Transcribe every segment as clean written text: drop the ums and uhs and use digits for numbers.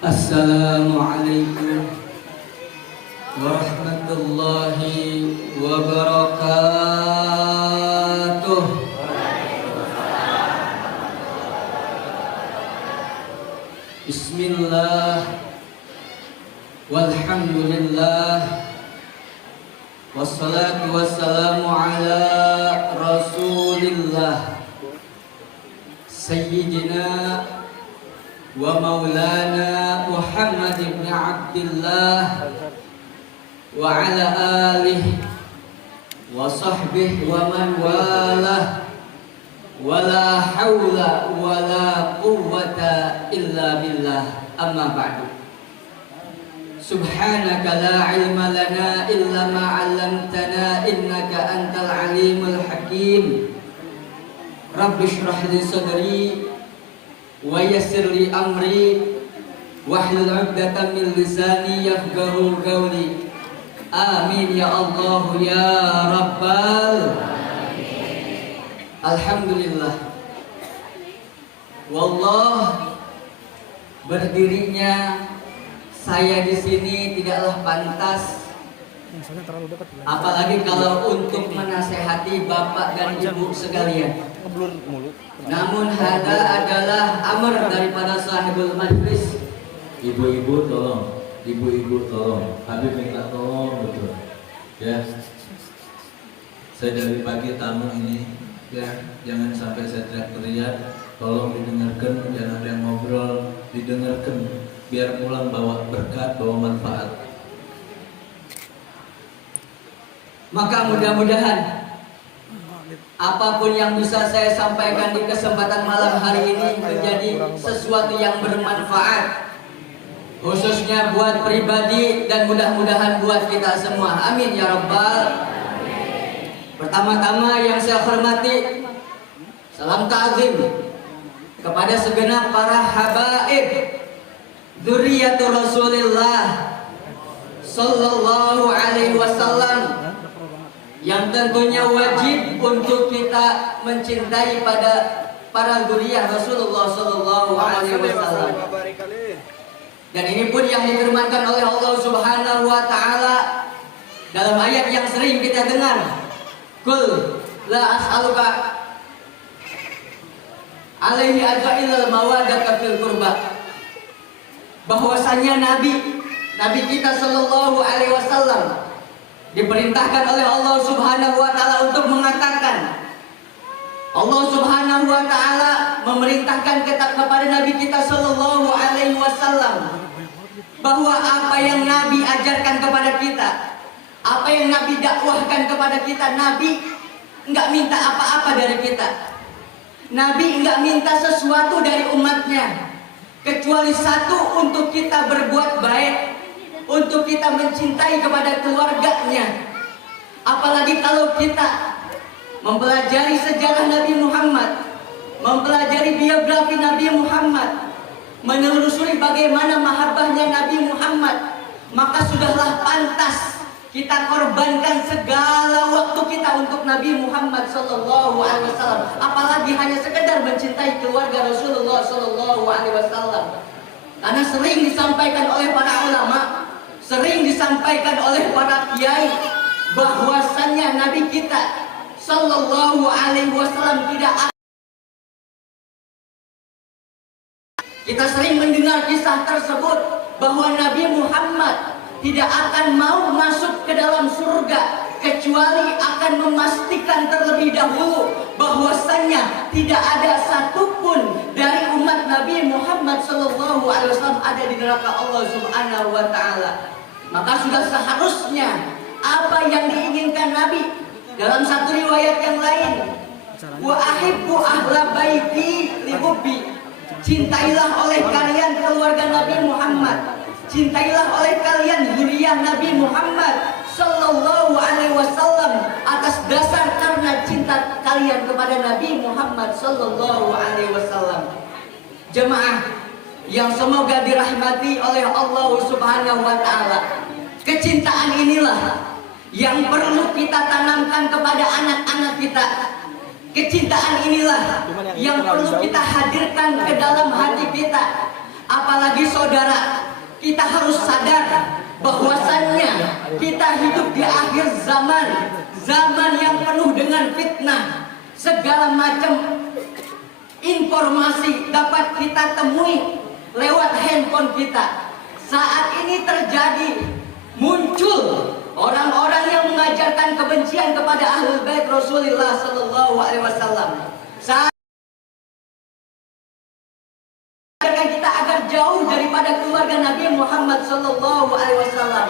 Assalamualaikum warahmatullahi wabarakatuh. Bismillah, walhamdulillah, wassalatu wassalamu ala rasulillah Sayyidina wa maulana Muhammad ibn Abdillah wa ala alihi wa sahbihi wa man walah wa la hawla wa la quwwata illa billah, amma ba'du. Subhanaka la ilma lana illa ma 'allamtana innaka antal alimul hakim. Rabbi shrah li sadri wa yassir li amri wahlul 'uqdatam min lisani yafqahu qawli. Amin ya Allah ya Rabbal alamin. Alhamdulillah. Wallah, berdirinya saya di sini tidaklah pantas, apalagi kalau untuk menasehati Bapak dan Ibu sekalian. Namun hada adalah amr daripada sahibul majlis. Ibu-ibu tolong, Habib minta tolong betul. Ya, saya dari pagi tamu ini, ya jangan sampai saya teriak-teriak. Tolong didengarkan, jangan ada yang ngobrol, didengarkan. Biar pulang bawa berkat, bawa manfaat. Maka mudah-mudahan apapun yang bisa saya sampaikan di kesempatan malam hari ini menjadi sesuatu yang bermanfaat, khususnya buat pribadi dan mudah-mudahan buat kita semua. Amin ya Rabbal. Pertama-tama yang saya hormati, salam ta'zim kepada segenap para habaib dzurriyyatur Rasulillah sallallahu alaihi wasallam, yang tentunya wajib untuk kita mencintai pada para dzurriyyah Rasulullah sallallahu alaihi wasallam. Dan ini pun yang difirmankan oleh Allah Subhanahu wa taala dalam ayat yang sering kita dengar, "Qul la as'aluka alaihi ajra'il mawaddata fil qurba." Bahwasanya Nabi kita sallallahu alaihi wasallam diperintahkan oleh Allah Subhanahu wa taala untuk mengatakan, Allah Subhanahu wa taala memerintahkan kepada Nabi kita sallallahu alaihi wasallam bahwa apa yang Nabi ajarkan kepada kita, apa yang Nabi dakwahkan kepada kita, Nabi enggak minta apa-apa dari kita. Nabi enggak minta sesuatu dari umatnya kecuali satu, untuk kita berbuat baik, untuk kita mencintai kepada keluarganya. Apalagi kalau kita mempelajari sejarah Nabi Muhammad, mempelajari biografi Nabi Muhammad, menelusuri bagaimana mahabbahnya Nabi Muhammad, maka sudahlah pantas kita korbankan segala waktu kita untuk Nabi Muhammad sallallahu alaihi wasallam. Apalagi hanya sekedar mencintai keluarga Rasulullah sallallahu alaihi wasallam. Karena sering disampaikan oleh para ulama, sering disampaikan oleh para kiai, bahwasannya Nabi kita sallallahu alaihi wasallam tidak. Kita sering mendengar kisah tersebut bahwa Nabi Muhammad tidak akan mau masuk ke dalam surga kecuali akan memastikan terlebih dahulu bahwasannya tidak ada satupun dari umat Nabi Muhammad sallallahu alaihi wasallam ada di neraka Allah Subhanahu wa taala. Maka sudah seharusnya apa yang diinginkan Nabi dalam satu riwayat yang lain, wa ahibbu ahla baiti li hubbi, cintailah oleh kalian keluarga Nabi Muhammad, cintailah oleh kalian zuriyah Nabi Muhammad sallallahu alaihi wasallam atas dasar karena cinta kalian kepada Nabi Muhammad sallallahu alaihi wasallam. Jemaah yang semoga dirahmati oleh Allah Subhanahu wa taala, kecintaan inilah yang perlu kita tanamkan kepada anak-anak kita. Kecintaan inilah yang perlu kita hadirkan ke dalam hati kita, Apalagi saudara, kita harus sadar bahwasannya kita hidup di akhir zaman, zaman yang penuh dengan fitnah. Segala macam informasi dapat kita temui lewat handphone kita. Saat ini terjadi muncul orang-orang yang mengajarkan kebencian kepada Ahlul Bait Rasulullah sallallahu alaihi wasallam. Saat kita agar jauh daripada keluarga Nabi Muhammad sallallahu alaihi wasallam.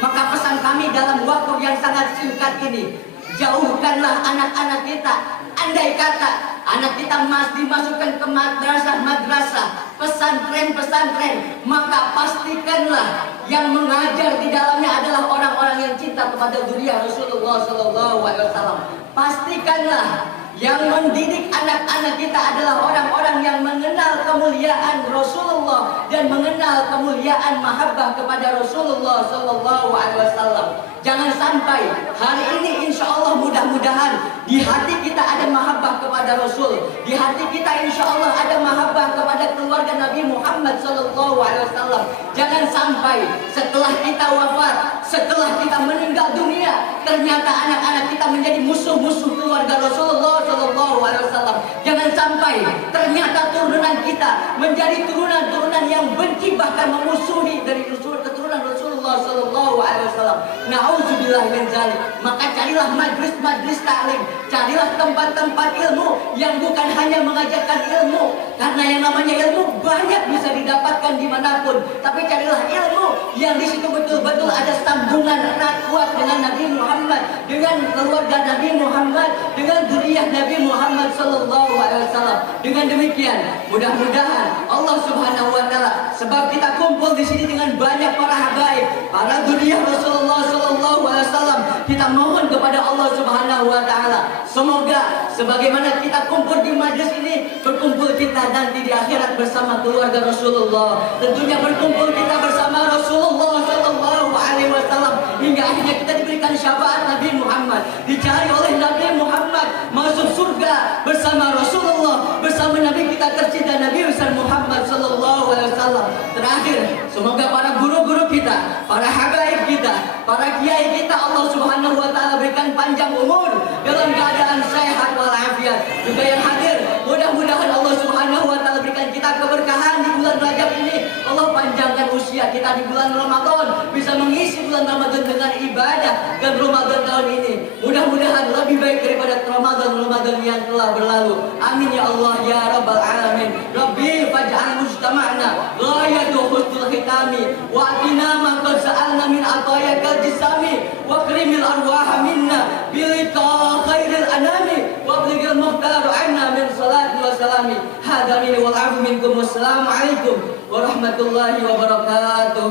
Maka pesan kami dalam waktu yang sangat singkat ini, jauhkanlah anak-anak kita. Andai kata anak kita masih dimasukkan ke madrasah-madrasah, pesantren-pesantren, maka pastikanlah yang mengajar di dalamnya adalah orang-orang yang cinta kepada dzurriyyah Rasulullah sallallahu alaihi wasallam. Pastikanlah yang mendidik anak-anak kita adalah orang-orang yang mengenal kemuliaan Rasulullah dan mengenal kemuliaan mahabbah kepada Rasulullah sallallahu alaihi wasallam. Jangan sampai hari ini insya Allah mudah-mudahan di hati kita ada mahabbah kepada Rasul, di hati kita insya Allah ada mahabbah kepada keluarga Nabi Muhammad sallallahu alaihi wasallam. Jangan sampai setelah kita wafat, setelah kita meninggal dunia, ternyata anak-anak kita menjadi musuh-musuh keluarga Rasulullah sallallahu alaihi wasallam. Jangan sampai ternyata turunan kita menjadi turunan-turunan yang benci bahkan memusuhi dari keturunan Rasulullah sallallahu alaihi wasallam. Nauzubillah min dzalik. Maka carilah majlis-majlis taklim, carilah tempat-tempat ilmu yang bukan hanya mengajarkan ilmu, karena yang namanya ilmu banyak bisa didapatkan dimanapun. Tapi carilah ilmu yang di situ betul-betul ada sambungan erat kuat dengan Nabi Muhammad, dengan keluarga Nabi Muhammad, dengan dzurriyyah Nabi Muhammad sallallahu alaihi wasallam. Dengan demikian, mudah-mudahan Allah Subhanahu wa taala, sebab kita kumpul di sini dengan banyak para habaib, para dzurriyyah Rasulullah sallallahu alaihi wasallam, kita mohon kepada Allah Subhanahu wa taala, semoga sebagaimana kita kumpul di majlis ini, berkumpul kita nanti di akhirat bersama keluarga Rasulullah. Tentunya berkumpul kita bersama Rasulullah sallallahu alaihi wasallam hingga akhirnya kita diberikan syafaat Nabi Muhammad, dicari oleh Nabi Muhammad, masuk surga bersama Rasulullah, bersama Nabi kita tercinta Nabi besar Muhammad sallallahu alaihi wasallam. Terakhir, semoga para guru-guru kita, para habaib kita, para kiai kita, Allah Subhanahu wa taala berikan panjang umur dalam keadaan sehat walafiat. Juga yang hadir, mudah-mudahan Allah Subhanahu wa taala berikan kita keberkahan di bulan Rajab ini. Allah panjangkan usia kita di bulan Ramadan, bisa mengisi bulan Ramadan dengan ibadah, dan Ramadan tahun ini mudah-mudahan lebih baik daripada Ramadan yang telah berlalu. Amin ya Allah ya rabbal alamin. Rabbi faj'al mujtama'na ghayatu husnul khitami wa atina ma qad sa'alna min atayakal jisami wa akrimil arwaha minna bilika khairil anami wa blighil muhtar anna min salati wa salami. Hadza min wal afu minkum. Wassalamu alaikum warahmatullahi wabarakatuh.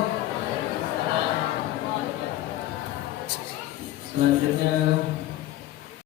Selanjutnya